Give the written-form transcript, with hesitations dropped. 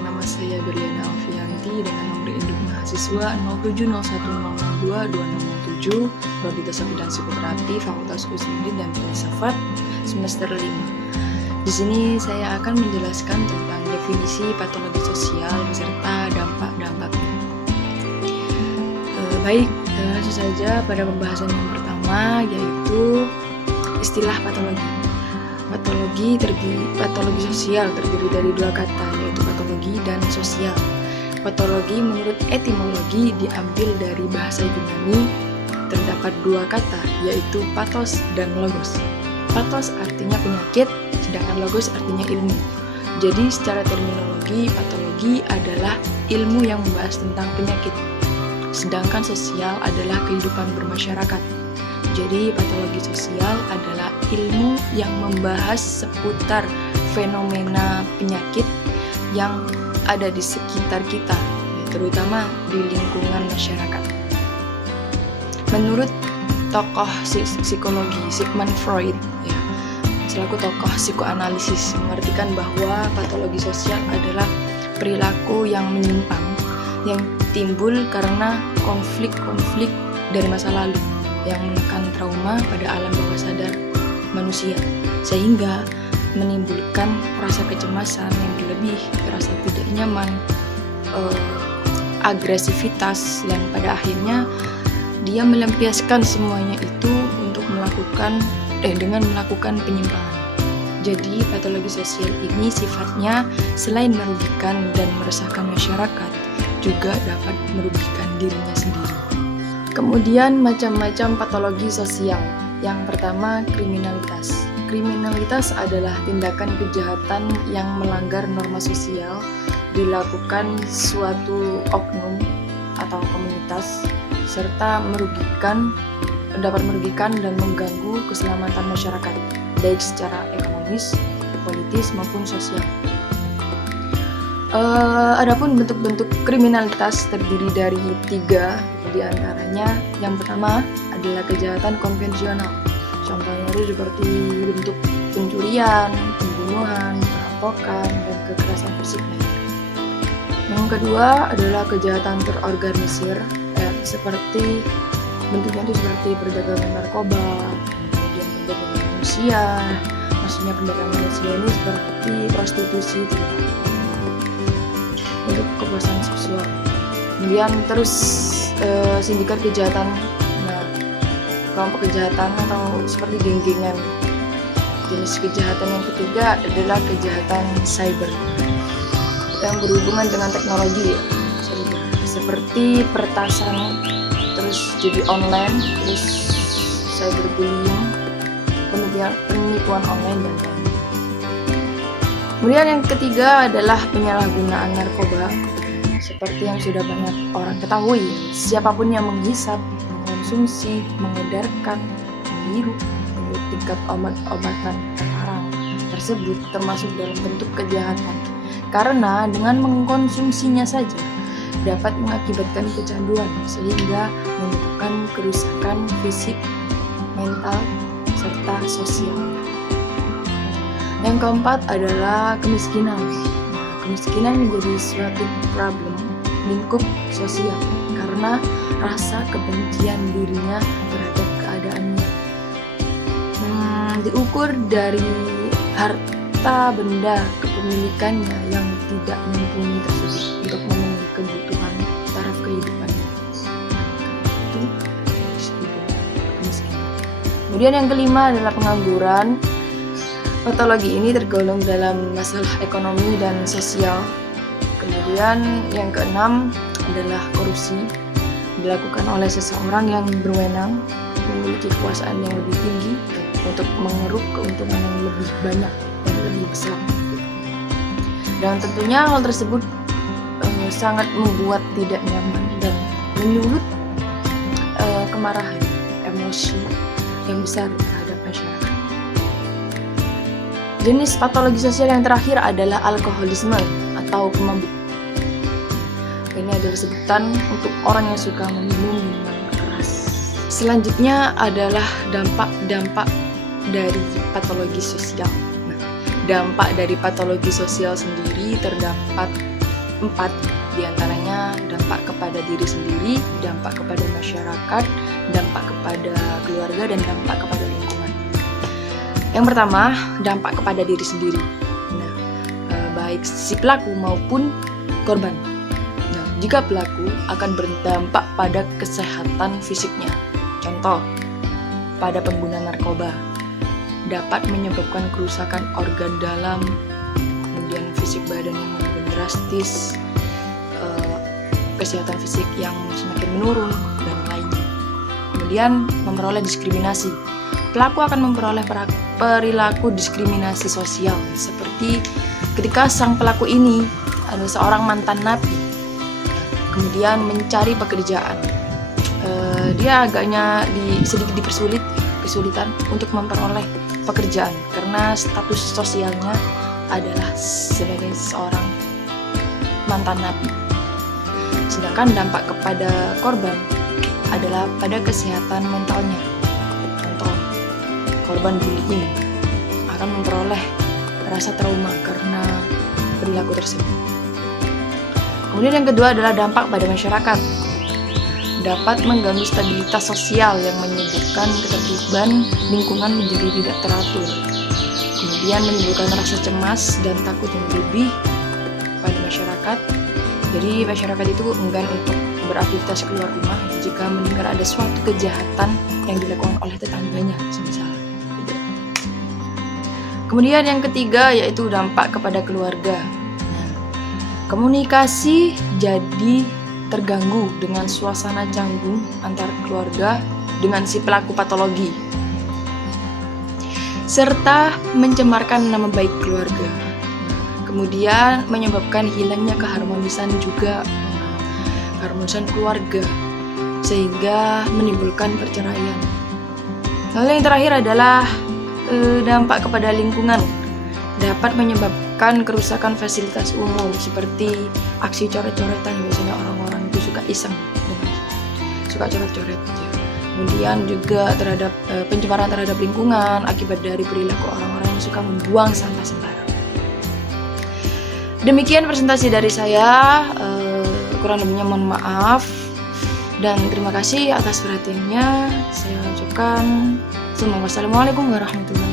nama saya Berliana Alfianti dengan nomor induk mahasiswa 0701022607, Prodi Filosofi dan Psikoterapi, Fakultas Usmedi dan Filsafat, semester 5. Di sini saya akan menjelaskan tentang definisi patologi sosial beserta dampak-dampaknya. Langsung saja pada pembahasan yang pertama, yaitu istilah patologi. Patologi sosial terdiri dari dua kata, yaitu patologi dan sosial. Patologi menurut etimologi diambil dari bahasa Yunani. Terdapat dua kata, yaitu pathos dan logos. Pathos artinya penyakit, sedangkan logos artinya ilmu. Jadi secara terminologi, patologi adalah ilmu yang membahas tentang penyakit, sedangkan sosial adalah kehidupan bermasyarakat. Jadi patologi sosial adalah ilmu yang membahas seputar fenomena penyakit yang ada di sekitar kita, terutama di lingkungan masyarakat. Menurut tokoh psikologi Sigmund Freud, selaku tokoh psikoanalisis, mengartikan bahwa patologi sosial adalah perilaku yang menyimpang yang timbul karena konflik-konflik dari masa lalu yang menekan trauma pada alam bawah sadar manusia, sehingga menimbulkan rasa kecemasan yang berlebih, rasa tidak nyaman, agresivitas, dan pada akhirnya dia melampiaskan semuanya itu untuk dengan melakukan penyimpangan. Jadi patologi sosial ini sifatnya selain merugikan dan meresahkan masyarakat, juga dapat merugikan dirinya sendiri. Kemudian macam-macam patologi sosial. Yang pertama, kriminalitas. Kriminalitas adalah tindakan kejahatan yang melanggar norma sosial dilakukan suatu oknum atau komunitas serta dapat merugikan dan mengganggu keselamatan masyarakat, baik secara ekonomis, politis maupun sosial. Adapun bentuk-bentuk kriminalitas terdiri dari 3 di antaranya. Yang pertama adalah kejahatan konvensional. Contohnya itu seperti bentuk pencurian, pembunuhan, perampokan, dan kekerasan fisik. Yang kedua adalah kejahatan terorganisir, seperti bentuknya itu seperti perdagangan narkoba, kemudian perdagangan manusia. Maksudnya perdagangan manusia ini seperti prostitusi, untuk kepuasan seksual. Kemudian terus sindikat kejahatan, kelompok kejahatan atau seperti geng-gengan. Jenis kejahatan yang ketiga adalah kejahatan cyber yang berhubungan dengan teknologi, seperti peretasan, terus judi online, terus cyberbullying, penipuan online, dan lain-lain. Kemudian yang ketiga adalah penyalahgunaan narkoba. Seperti yang sudah banyak orang ketahui, siapapun yang menghisap, mengkonsumsi, mengedarkan, menghirup tingkat obat-obatan terlarang tersebut termasuk dalam bentuk kejahatan. Karena dengan mengkonsumsinya saja dapat mengakibatkan kecanduan sehingga menyebabkan kerusakan fisik, mental, serta sosial. Yang keempat adalah kemiskinan. Kemiskinan menjadi suatu problem lingkup sosial karena rasa kebencian dirinya terhadap keadaannya. Diukur dari harta benda kepemilikannya yang tidak mumpuni tersebut untuk memenuhi kebutuhan taraf kehidupannya. Itu kemiskinan. Kemudian yang kelima adalah pengangguran. Patologi ini tergolong dalam masalah ekonomi dan sosial. Kemudian yang keenam adalah korupsi, dilakukan oleh seseorang yang berwenang, memiliki kekuasaan yang lebih tinggi untuk mengeruk keuntungan yang lebih banyak dan lebih besar. Dan tentunya hal tersebut sangat membuat tidak nyaman dan menyulut kemarahan, emosi yang besar terhadap masyarakat. Jenis patologi sosial yang terakhir adalah alkoholisme atau pemabuk. Ini adalah sebutan untuk orang yang suka meminum minuman keras. Selanjutnya adalah dampak-dampak dari patologi sosial. Dampak dari patologi sosial sendiri terdapat 4, diantaranya dampak kepada diri sendiri, dampak kepada masyarakat, dampak kepada keluarga, dan dampak kepada lingkungan. Yang pertama, dampak kepada diri sendiri. Nah, baik si pelaku maupun korban. Nah, jika pelaku akan berdampak pada kesehatan fisiknya. Contoh, pada pengguna narkoba dapat menyebabkan kerusakan organ dalam, kemudian fisik badan yang menurun drastis, kesehatan fisik yang semakin menurun, dan lainnya. Kemudian memperoleh diskriminasi. Pelaku akan memperoleh perilaku diskriminasi sosial, seperti ketika sang pelaku ini adalah seorang mantan napi, kemudian mencari pekerjaan. Dia agaknya sedikit kesulitan untuk memperoleh pekerjaan karena status sosialnya adalah sebagai seorang mantan napi. Sedangkan dampak kepada korban adalah pada kesehatan mentalnya. Contoh, korban bullying akan memperoleh rasa trauma karena perilaku tersebut. Kemudian yang kedua adalah dampak pada masyarakat. Dapat mengganggu stabilitas sosial yang menyebabkan ketertiban lingkungan menjadi tidak teratur. Kemudian menimbulkan rasa cemas dan takut yang berlebih pada masyarakat. Jadi masyarakat itu enggan untuk beraktivitas keluar rumah jika mendengar ada suatu kejahatan yang dilakukan oleh tetangganya, semisal. Kemudian yang ketiga yaitu dampak kepada keluarga. Komunikasi jadi terganggu dengan suasana canggung antar keluarga dengan si pelaku patologi, serta mencemarkan nama baik keluarga. Kemudian menyebabkan hilangnya keharmonisan keluarga, sehingga menimbulkan perceraian. Lalu yang terakhir adalah dampak kepada lingkungan. Dapat menyebabkan kerusakan fasilitas umum seperti aksi coret-coretan. Biasanya orang-orang itu suka iseng, suka coret-coret. Kemudian juga terhadap pencemaran terhadap lingkungan akibat dari perilaku orang-orang yang suka membuang sampah sembarangan. Demikian presentasi dari saya, kurang lebihnya mohon maaf dan terima kasih atas perhatiannya. Saya ucapkan wassalamualaikum warahmatullahi wabarakatuh.